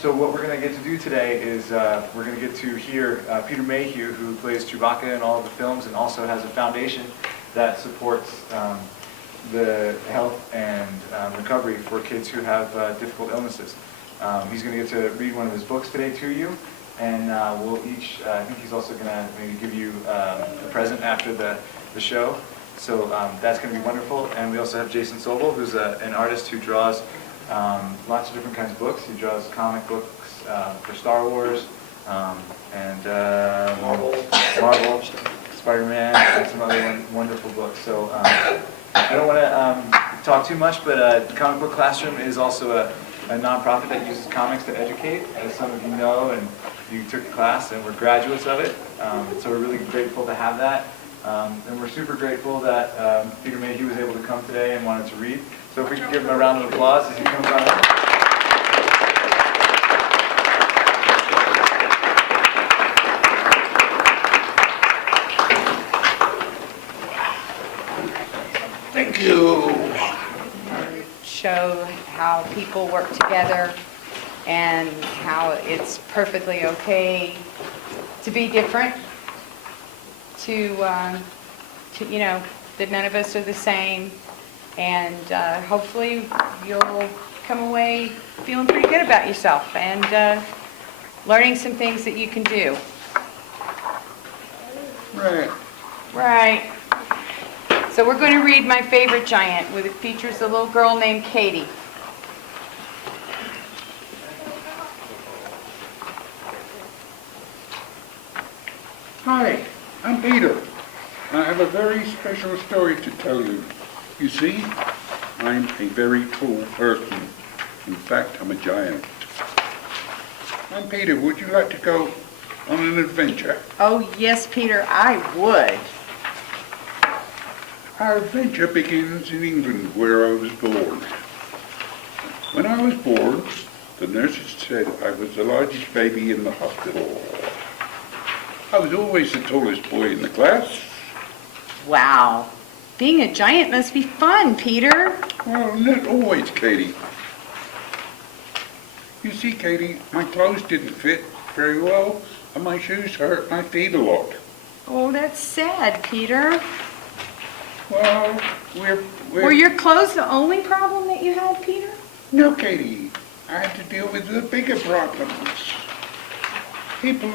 So what we're going to get to do today is we're going to get to hear Peter Mayhew, who plays Chewbacca in all of the films and also has a foundation that supports the health and recovery for kids who have difficult illnesses. He's going to get to read one of his books today to you, and we'll each, I think he's also going to maybe give you a present after the show. So that's going to be wonderful. And we also have Jason Sobel, who's an artist who draws lots of different kinds of books. He draws comic books for Star Wars and Marvel, Spider-Man, and some other wonderful books. So I don't want to talk too much, but Comic Book Classroom is also a nonprofit that uses comics to educate, as some of you know, and you took a class and we're graduates of it. So we're really grateful to have that. And we're super grateful that Peter Mayhew was able to come today and wanted to read. So if we could give him a round of applause as he comes on up. Thank you. Show how people work together and how it's perfectly okay to be different, to you know, that none of us are the same, and hopefully you'll come away feeling pretty good about yourself and learning some things that you can do. Right. Right. So we're going to read My Favorite Giant, which features a little girl named Katie. Hi, I'm Peter. I have a very special story to tell you. You see, I'm a very tall person. In fact, I'm a giant. I'm Peter. Would you like to go on an adventure? Oh, yes, Peter, I would. Our adventure begins in England, where I was born. When I was born, the nurses said I was the largest baby in the hospital. I was always the tallest boy in the class. Wow. Being a giant must be fun, Peter. Well, not always, Katie. You see, Katie, my clothes didn't fit very well, and my shoes hurt my feet a lot. Oh, that's sad, Peter. Well, Were your clothes the only problem that you had, Peter? No, Katie. I had to deal with the bigger problems. People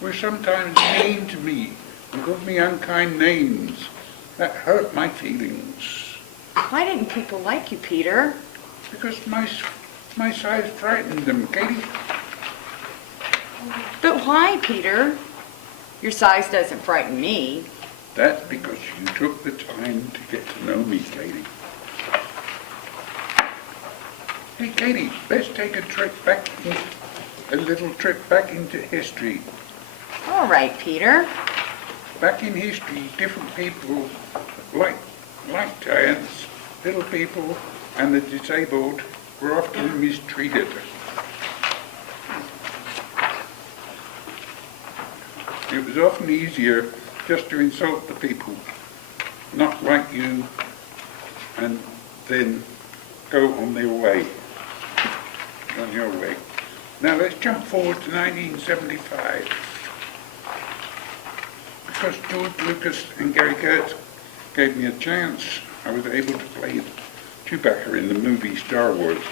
were sometimes mean to me and called me unkind names. That hurt my feelings. Why didn't people like you, Peter? Because my size frightened them, Katie. But why, Peter? Your size doesn't frighten me. That's because you took the time to get to know me, Katie. Hey, Katie, let's take a little trip back into history. All right, Peter. Back in history, different people, like giants, little people, and the disabled, were often mistreated. It was often easier just to insult the people, not like you, and then go on their way, on your way. Now let's jump forward to 1975. Because George Lucas and Gary Kurtz gave me a chance, I was able to play Chewbacca in the movie Star Wars.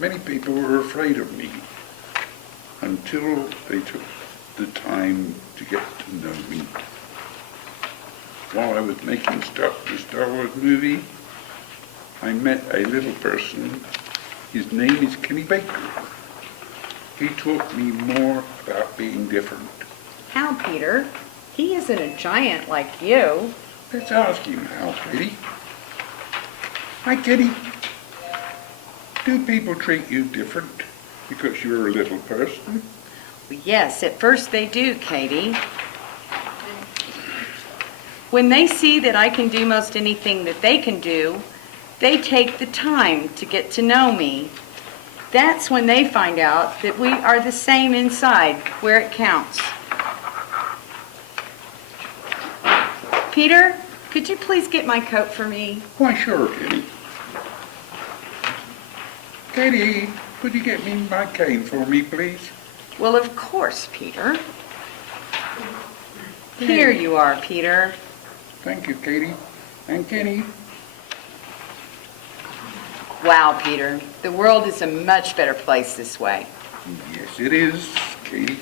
Many people were afraid of me until they took the time to get to know me. While I was making the Star Wars movie, I met a little person. His name is Kenny Baker. He taught me more about being different. How, Peter? He isn't a giant like you. Let's ask him how, Katie. Hi, Kenny. Do people treat you different because you're a little person? Yes, at first they do, Katie. When they see that I can do most anything that they can do, they take the time to get to know me. That's when they find out that we are the same inside, where it counts. Peter, could you please get my coat for me? Why, sure, Katie. Katie, Could you get me my cane for me, please? Well, of course, Peter. Here you are, Peter. Thank you, Katie. And Kenny. Wow, Peter, the world is a much better place this way. Yes, it is, Katie.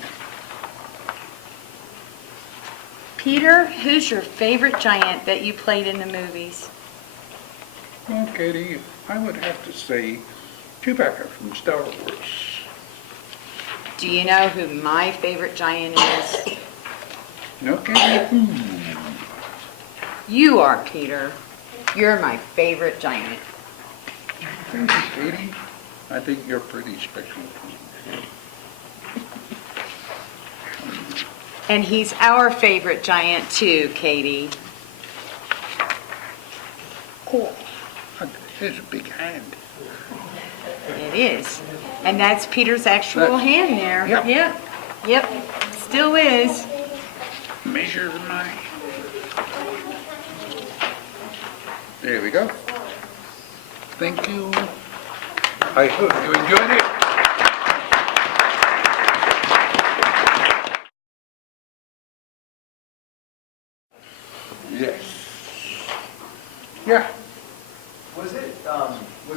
Peter, who's your favorite giant that you played in the movies? Well, Katie, I would have to say Chewbacca from Star Wars. Do you know who my favorite giant is? No, Katie? You are, Peter. You're my favorite giant. Thank you, Katie. I think you're pretty special. And he's our favorite giant too, Katie. Cool. Here's a big hand. It is. And that's Peter's actual hand there. Yep. Yep. Still is. Measure my... There we go. Thank you. I hope you enjoyed it. Yes. Yeah. Was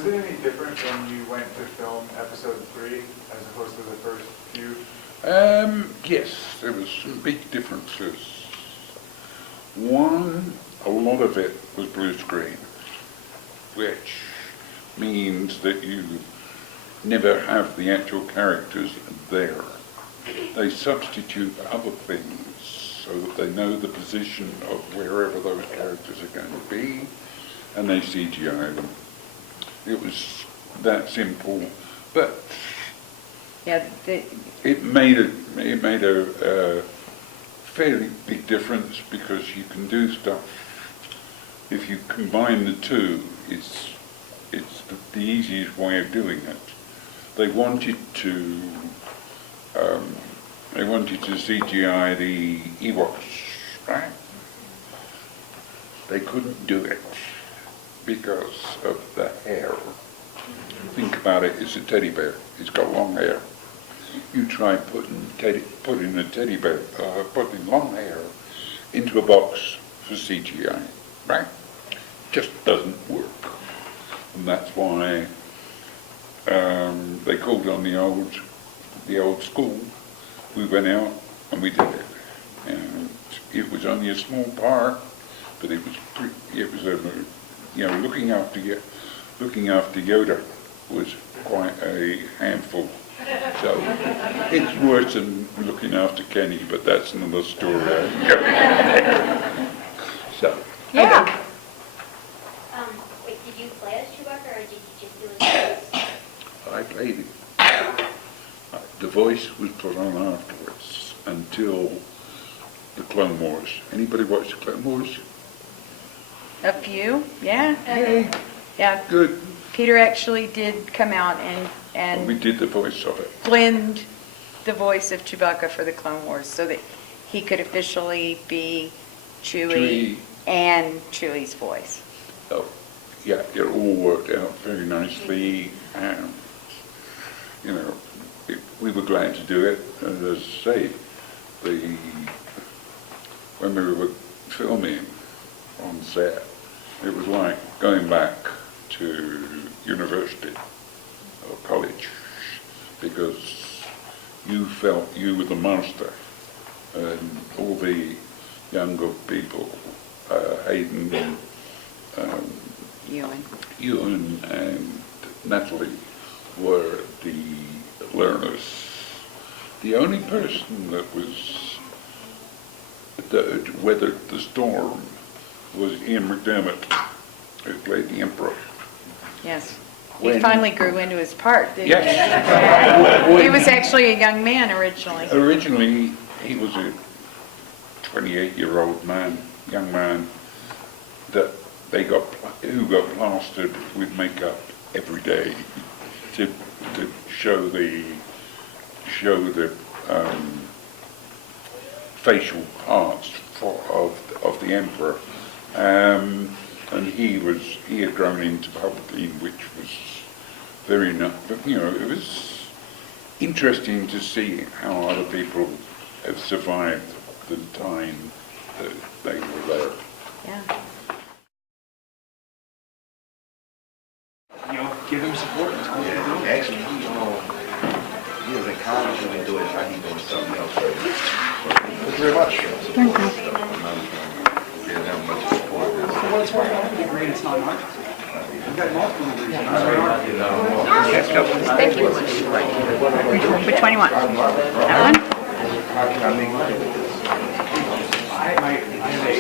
it any different when you went to film episode 3 as opposed to the first few? Yes, there was some big differences. One, a lot of it was blue screen, which means that you never have the actual characters there. They substitute other things so that they know the position of wherever those characters are going to be, and they CGI them. It was that simple, but Yeah. it made a fairly big difference because you can do stuff. If you combine the two, it's the easiest way of doing it. They wanted to CGI the Ewoks, right? They couldn't do it because of the hair. Think about it, it's a teddy bear. It's got long hair. You try putting long hair into a box for CGI, right? Just doesn't work. And that's why they called on the old school. We went out and we did it. And it was only a small part, but it was looking after Yoda was quite a handful. So it's worse than looking after Kenny, but that's another story. So. Yeah. Wait, did you play as Chewbacca or did you just do his voice? I played it. The voice was put on afterwards until the Clone Wars. Anybody watch the Clone Wars? A few, yeah. Yay. Yeah. Good. Peter actually did come out and We did the voice of it. blend the voice of Chewbacca for the Clone Wars so that he could officially be Chewie and Chewie's voice. Oh, yeah, it all worked out very nicely, and we were glad to do it. And as I say, when we were filming on set, it was like going back to university or college, because you felt you were the master, and all the younger people, Hayden, Ewan and Natalie were the learners. The only person that weathered the storm was Ian McDermott, who played the Emperor. Yes. He finally grew into his part, didn't he? Yes. He was actually a young man originally. Originally, he was a 28-year-old young man, who got plastered with makeup every day to show the facial parts of the Emperor, and he had grown into Palpatine, which was very, it was interesting to see how other people have survived the time that they were there. Yeah. You know, give him support. Yeah, actually, he was in college when he doing it, now he's doing something else right now. Thank you very much. Thank you. Didn't have much support. Well, it's one degree, it's not art. We've got multiple degrees. It's not art. Thank you. Which one you want? That one? How can I make money with this? I have a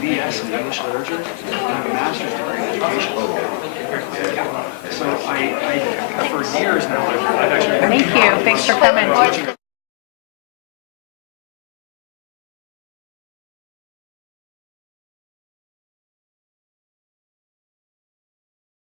BS in English literature, and I have a master's degree in education. So for years now, I've actually. Thank you. Thanks for coming.